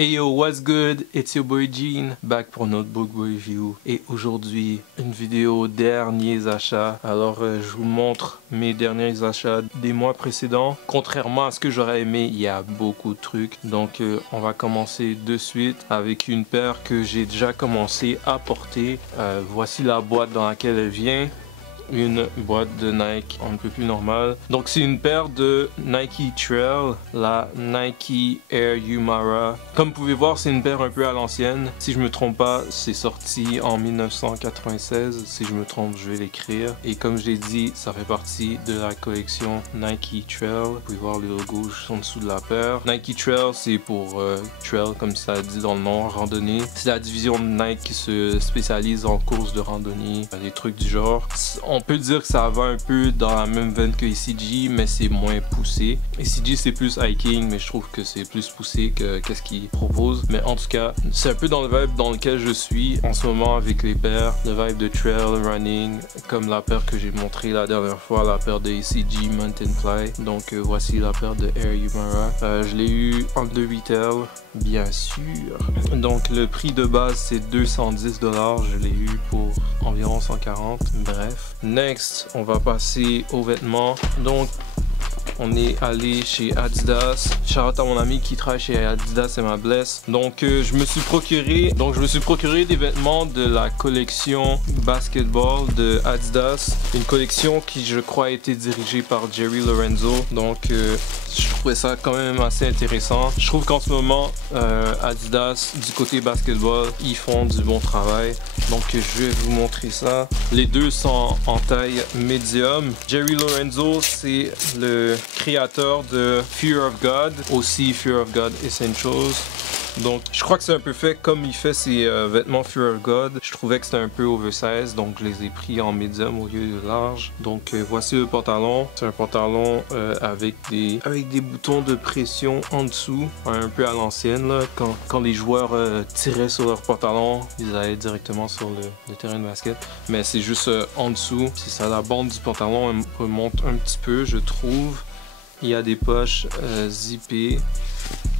Hey yo, what's good? It's your boy Gene, back pour notre book review. Et aujourd'hui, une vidéo derniers achats. Alors, je vous montre mes derniers achats des mois précédents. Contrairement à ce que j'aurais aimé, il y a beaucoup de trucs. Donc, on va commencer de suite avec une paire que j'ai déjà commencé à porter. Voici la boîte dans laquelle elle vient. Une boîte de Nike un peu plus normale. Donc c'est une paire de Nike Trail, la Nike Air Umara. Comme vous pouvez voir, c'est une paire un peu à l'ancienne. Si je me trompe pas, c'est sorti en 1996. Si je me trompe, je vais l'écrire. Et comme je l'ai dit, ça fait partie de la collection Nike Trail. Vous pouvez voir le logo juste en dessous de la paire. Nike Trail, c'est pour trail, comme ça dit dans le nom, randonnée. C'est la division de Nike qui se spécialise en courses de randonnée, des trucs du genre. On peut dire que ça va un peu dans la même veine que ACG, mais c'est moins poussé. ACG c'est plus hiking, mais je trouve que c'est plus poussé que qu'est-ce qu'ils proposent. Mais en tout cas, c'est un peu dans le vibe dans lequel je suis en ce moment avec les paires. Le vibe de trail running, comme la paire que j'ai montré la dernière fois, la paire de ACG Mountain Fly. Donc voici la paire de Air Umara. Je l'ai eu en de retail, bien sûr. Donc le prix de base c'est 210 $. Je l'ai eu pour environ 140. Bref. Next, on va passer aux vêtements. Donc, on est allé chez Adidas. Shout out à mon ami qui travaille chez Adidas et ma blesse. Donc, je me suis procuré des vêtements de la collection basketball de Adidas. Une collection qui, je crois, a été dirigée par Jerry Lorenzo. Donc, je trouvais ça quand même assez intéressant. Je trouve qu'en ce moment, Adidas, du côté basketball, ils font du bon travail. Donc, je vais vous montrer ça. Les deux sont en taille médium. Jerry Lorenzo, c'est le créateur de Fear of God, aussi Fear of God Essentials. Donc, je crois que c'est un peu fait comme il fait ses vêtements Fear of God. Je trouvais que c'était un peu oversize, donc je les ai pris en médium au lieu de large. Donc, voici le pantalon. C'est un pantalon avec des boutons de pression en dessous, un peu à l'ancienne. Quand les joueurs tiraient sur leur pantalon, ils allaient directement sur le terrain de basket. Mais c'est juste en dessous. C'est ça, la bande du pantalon elle remonte un petit peu, je trouve. Il y a des poches zippées.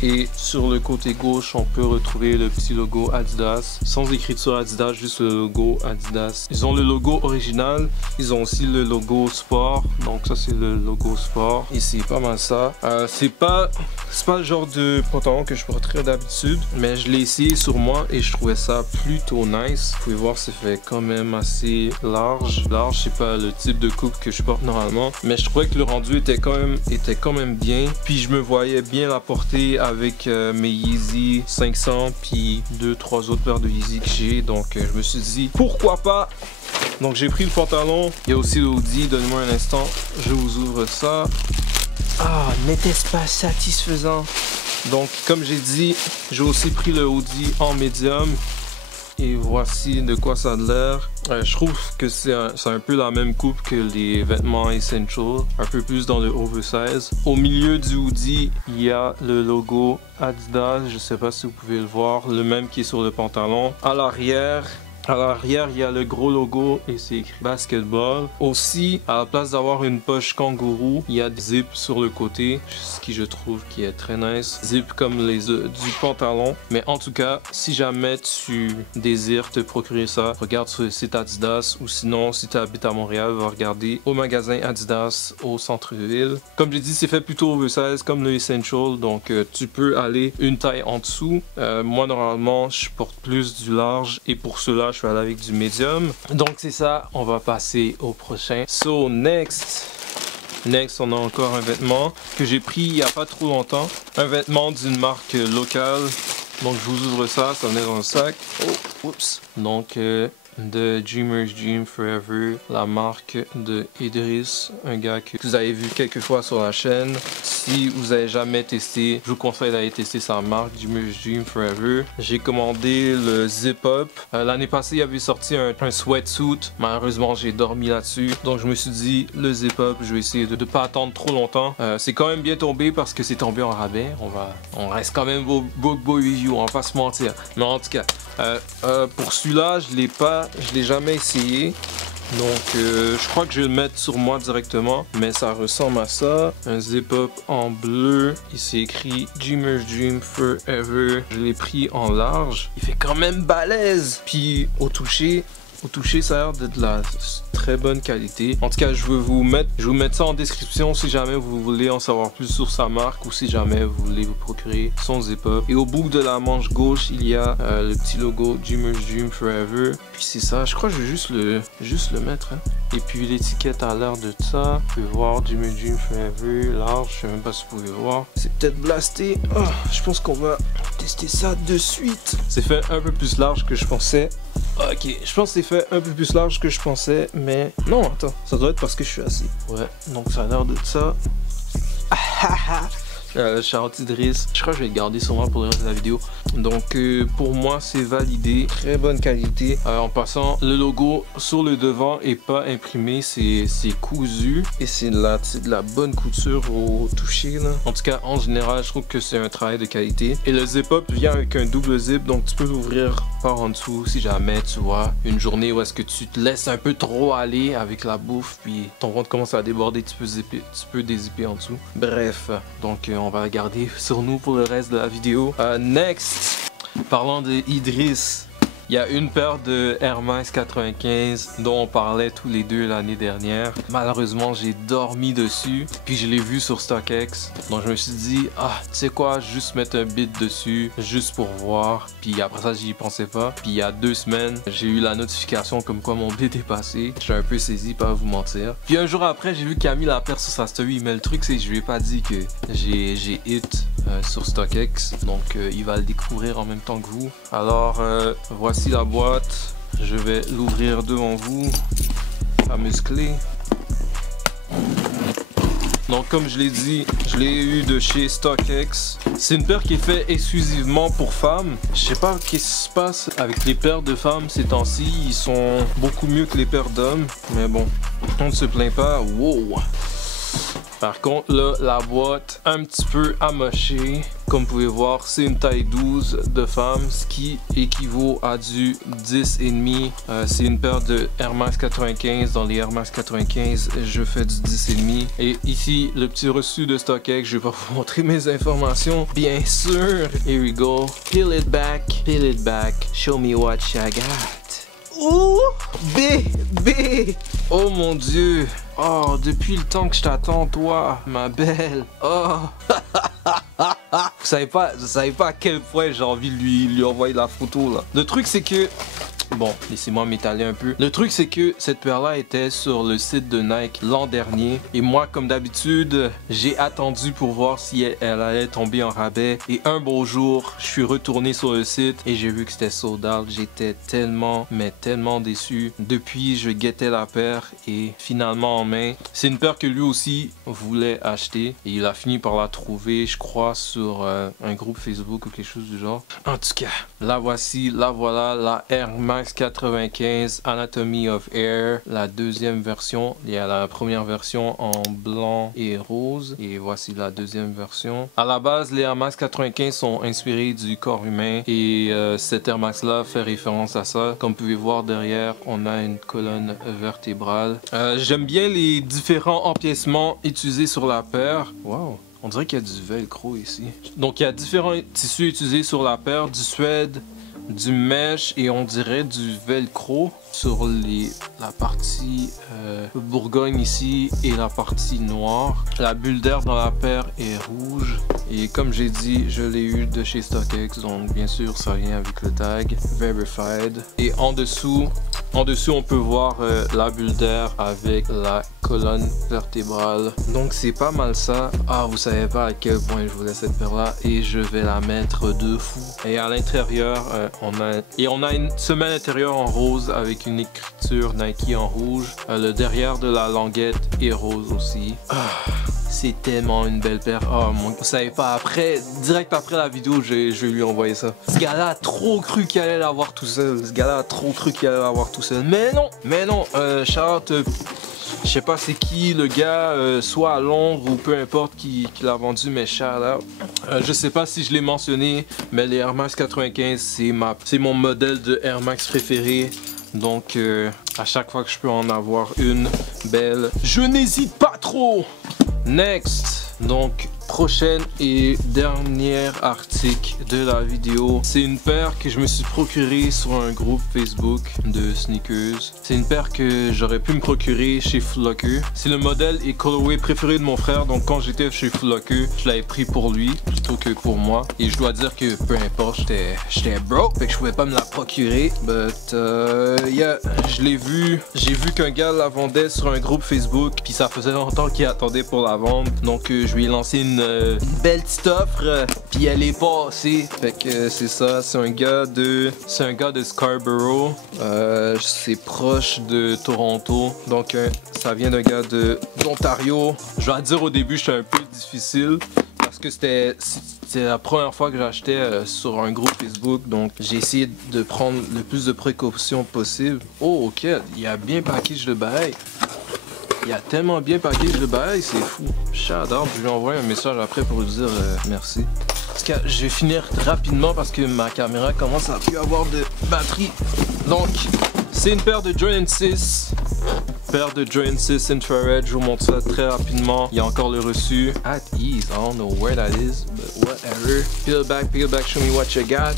Et sur le côté gauche, on peut retrouver le petit logo Adidas. Sans écriture Adidas, juste le logo Adidas. Ils ont le logo original. Ils ont aussi le logo sport. Donc ça, c'est le logo sport. Et c'est pas mal ça. C'est pas le genre de pantalon que je porterais d'habitude. Mais je l'ai essayé sur moi et je trouvais ça plutôt nice. Vous pouvez voir, c'est fait quand même assez large. Large, c'est pas le type de coupe que je porte normalement. Mais je trouvais que le rendu était quand même bien. Puis je me voyais bien la porter avec mes Yeezy 500 puis 2-3 autres paires de Yeezy que j'ai. Donc je me suis dit pourquoi pas. Donc j'ai pris le pantalon. Il y a aussi le hoodie. Donnez-moi un instant. Je vous ouvre ça. Ah, n'était-ce pas satisfaisant? Donc comme j'ai dit, j'ai aussi pris le hoodie en médium. Et voici de quoi ça a l'air. Je trouve que c'est un peu la même coupe que les vêtements Essential, un peu plus dans le oversize. Au milieu du hoodie, il y a le logo Adidas, je sais pas si vous pouvez le voir, le même qui est sur le pantalon. À l'arrière, il y a le gros logo et c'est écrit basketball. Aussi, à la place d'avoir une poche kangourou, il y a des zips sur le côté, ce qui je trouve qui est très nice. Zip comme les du pantalon. Mais en tout cas, si jamais tu désires te procurer ça, regarde sur le site Adidas ou sinon, si tu habites à Montréal, va regarder au magasin Adidas au centre-ville. Comme j'ai dit, c'est fait plutôt oversize comme le Essential, donc tu peux aller une taille en dessous. Moi, normalement, je porte plus du large et pour cela, je vais aller avec du médium. Donc c'est ça, on va passer au prochain. So next, on a encore un vêtement que j'ai pris il n'y a pas trop longtemps. Un vêtement d'une marque locale. Donc je vous ouvre ça, ça venait dans le sac. Oh, oups. Donc de Dreamers Dream Forever, la marque de Idriss, un gars que vous avez vu quelques fois sur la chaîne. Si vous n'avez jamais testé, je vous conseille d'aller tester sa marque Dreamers Dream Forever. J'ai commandé le Zip Up. L'année passée, il avait sorti un sweatsuit. Malheureusement, j'ai dormi là-dessus. Donc je me suis dit, le Zip Up, je vais essayer de ne pas attendre trop longtemps. C'est quand même bien tombé parce que c'est tombé en rabais. On reste quand même beau review, on va pas se mentir. Mais en tout cas, pour celui-là, je l'ai jamais essayé. Donc je crois que je vais le mettre sur moi directement, mais ça ressemble à ça. Un zip-up en bleu, il s'est écrit Dreamer's Dream Forever. Je l'ai pris en large. Il fait quand même balèze. Puis au toucher, ça a l'air d'être de la très bonne qualité. En tout cas, je vais vous mettre ça en description si jamais vous voulez en savoir plus sur sa marque ou si jamais vous voulez vous procurer son zip-up. Et au bout de la manche gauche, il y a le petit logo Dreamer's Dream Forever. Puis c'est ça, je crois que je vais juste le mettre. Hein. Et puis l'étiquette a l'air de ça. Vous pouvez voir Dreamer's Dream Forever, large, je sais même pas si vous pouvez voir. C'est peut-être blasté. Oh, je pense qu'on va tester ça de suite. C'est fait un peu plus large que je pensais. Ok, je pense que c'est fait un peu plus large que je pensais, mais non, attends, ça doit être parce que je suis assis. Ouais, donc ça a l'air de ça. Charlotte Idriss, je crois que je vais le garder sur moi pour le reste de la vidéo. Donc pour moi c'est validé, très bonne qualité. En passant, le logo sur le devant est pas imprimé, c'est cousu et c'est de la bonne couture au toucher là. En tout cas en général je trouve que c'est un travail de qualité. Et le zip-up vient avec un double zip, donc tu peux l'ouvrir par en dessous si jamais tu vois une journée où est-ce que tu te laisses un peu trop aller avec la bouffe puis ton ventre commence à déborder, tu peux dézipper en dessous. Bref, donc on va la garder sur nous pour le reste de la vidéo. Next, parlant de Idriss, il y a une paire de Air Max 95 dont on parlait tous les deux l'année dernière. Malheureusement, j'ai dormi dessus, puis je l'ai vu sur StockX. Donc je me suis dit, ah, tu sais quoi, juste mettre un bid dessus, juste pour voir. Puis après ça, j'y pensais pas. Puis il y a 2 semaines, j'ai eu la notification comme quoi mon bid est passé. J'étais un peu saisi, pas à vous mentir. Puis un jour après, j'ai vu Camille la paire sur sa story. Mais le truc, c'est que je lui ai pas dit que j'ai hit sur StockX. Donc il va le découvrir en même temps que vous. Alors voici la boîte, je vais l'ouvrir devant vous, fameuse clé. Donc comme je l'ai dit, je l'ai eu de chez StockX. C'est une paire qui est faite exclusivement pour femmes. Je sais pas qu'est-ce qui se passe avec les paires de femmes ces temps-ci, ils sont beaucoup mieux que les paires d'hommes, mais bon, on ne se plaint pas. Wow! Par contre, là, la boîte un petit peu amochée. Comme vous pouvez voir, c'est une taille 12 de femme, ce qui équivaut à du 10,5. C'est une paire de Air Max 95. Dans les Air Max 95, je fais du 10,5. Et ici, le petit reçu de StockX. Je vais pas vous montrer mes informations, bien sûr. Here we go. Peel it back, show me what you got. Ouh! B! Oh mon Dieu! Oh, depuis le temps que je t'attends, toi, ma belle. Oh! Vous savez pas à quel point j'ai envie de lui envoyer la photo, là. Le truc, c'est que... Bon, laissez-moi m'étaler un peu. Le truc, c'est que cette paire-là était sur le site de Nike l'an dernier. Et moi, comme d'habitude, j'ai attendu pour voir si elle allait tomber en rabais. Et un beau jour, je suis retourné sur le site et j'ai vu que c'était sold out. J'étais tellement, mais tellement déçu. Depuis, je guettais la paire et finalement en main. C'est une paire que lui aussi voulait acheter. Et il a fini par la trouver, je crois, sur un groupe Facebook ou quelque chose du genre. En tout cas, la voici, la voilà, la Air Max 95 Anatomy of Air, la deuxième version. Il y a la première version en blanc et rose et voici la deuxième version. À la base, les Air Max 95 sont inspirés du corps humain et cet Air Max là fait référence à ça. Comme vous pouvez voir derrière, on a une colonne vertébrale. J'aime bien les différents empiècements utilisés sur la paire. Wow! On dirait qu'il y a du velcro ici. Donc il y a différents tissus utilisés sur la paire, du suède, du mesh et on dirait du velcro sur la partie Bourgogne ici et la partie noire. La bulle d'air dans la paire est rouge et comme j'ai dit, je l'ai eu de chez StockX, donc bien sûr ça vient avec le tag Verified. Et en dessous on peut voir la bulle d'air avec la colonne vertébrale. Donc c'est pas mal ça. Ah, vous savez pas à quel point je voulais cette paire là et je vais la mettre de fou. Et à l'intérieur on a une semelle intérieure en rose avec une écriture Nike en rouge. Le derrière de la languette est rose aussi. C'est tellement une belle paire. Oh mon, vous savez pas, direct après la vidéo, je vais lui envoyer ça. Ce gars-là a trop cru qu'il allait l'avoir tout seul. Mais non, Charlotte, je sais pas c'est qui le gars, soit à Londres ou peu importe qui l'a vendu, mais shout-out. Je sais pas si je l'ai mentionné, mais les Air Max 95, c'est mon modèle de Air Max préféré. Donc à chaque fois que je peux en avoir une belle, je n'hésite pas trop. Next. Donc prochaine et dernière article de la vidéo, c'est une paire que je me suis procurée sur un groupe Facebook de sneakers. C'est une paire que j'aurais pu me procurer chez Foot Locker. C'est le modèle et colorway préféré de mon frère, donc quand j'étais chez Foot Locker, je l'avais pris pour lui plutôt que pour moi. Et je dois dire que peu importe, j'étais broke, fait que je pouvais pas me la procurer. But yeah, je l'ai vu, j'ai vu qu'un gars la vendait sur un groupe Facebook, puis ça faisait longtemps qu'il attendait pour la vendre. Donc je lui ai lancé une belle petite offre, puis elle est passée. Fait que c'est ça, c'est un gars de Scarborough. C'est proche de Toronto. Donc ça vient d'un gars d'Ontario. Je dois dire au début, j'étais un peu difficile parce que c'était la première fois que j'achetais sur un groupe Facebook, donc j'ai essayé de prendre le plus de précautions possible. Oh ok, il y a bien package de bail. Il y a tellement bien package de bail, c'est fou. Shout out, je lui envoie un message après pour lui dire merci. Parce que je vais finir rapidement parce que ma caméra commence à plus avoir de batterie. Donc, c'est une paire de Jordan 6. Paire de Jordan 6 Infrared, je vous montre ça très rapidement. Il y a encore le reçu. At ease, I don't know where that is, but whatever. Peel back, show me what you got.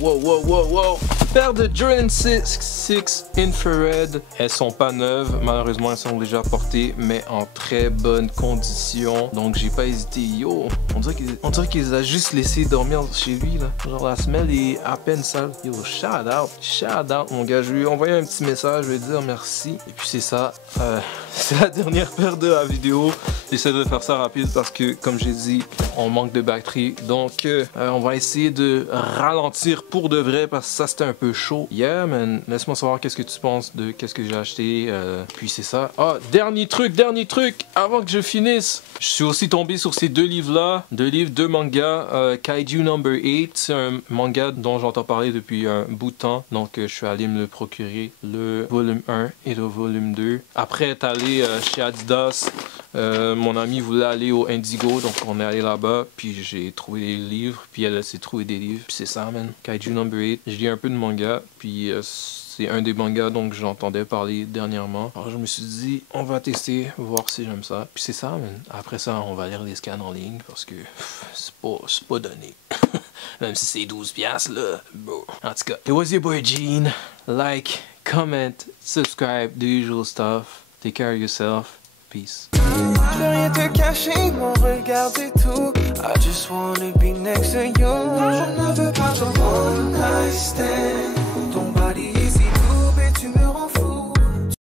Whoa. Paire de Jordan 6 Infrared. Elles sont pas neuves, malheureusement elles sont déjà portées, mais en très bonne condition. Donc j'ai pas hésité. Yo, on dirait qu'il les a juste laissé dormir chez lui là. Genre la semelle est à peine sale. Yo, shout out mon gars. Je lui ai envoyé un petit message, je lui ai dit merci. Et puis c'est ça. C'est la dernière paire de la vidéo. J'essaie de faire ça rapide parce que, comme j'ai dit, on manque de batterie. Donc, on va essayer de ralentir pour de vrai parce que ça, c'était un peu chaud. Yeah, man. Laisse-moi savoir qu'est-ce que tu penses de qu'est-ce que j'ai acheté. Puis c'est ça. Ah, dernier truc, avant que je finisse. Je suis aussi tombé sur ces deux livres-là. Deux mangas. Kaiju Number 8. C'est un manga dont j'entends parler depuis un bout de temps. Donc, je suis allé me le procurer. Le volume 1 et le volume 2. Après être allé chez Adidas, mon ami voulait aller au Indigo, donc on est allé là-bas, puis j'ai trouvé des livres, puis elle s'est trouvé des livres, puis c'est ça, man. Kaiju Number 8. Je lis un peu de manga, puis c'est un des mangas dont j'entendais parler dernièrement. Alors je me suis dit, on va tester, voir si j'aime ça. Puis c'est ça, man. Après ça, on va lire les scans en ligne, parce que c'est pas donné. Même si c'est 12$, là. Bon. En tout cas, it was your boy Gene. Like, comment, subscribe, the usual stuff. Take care of yourself. Peace. Je veux rien te cacher, mon regard c'est tout. I just wanna be next to you. Je ne veux pas ton one night stand.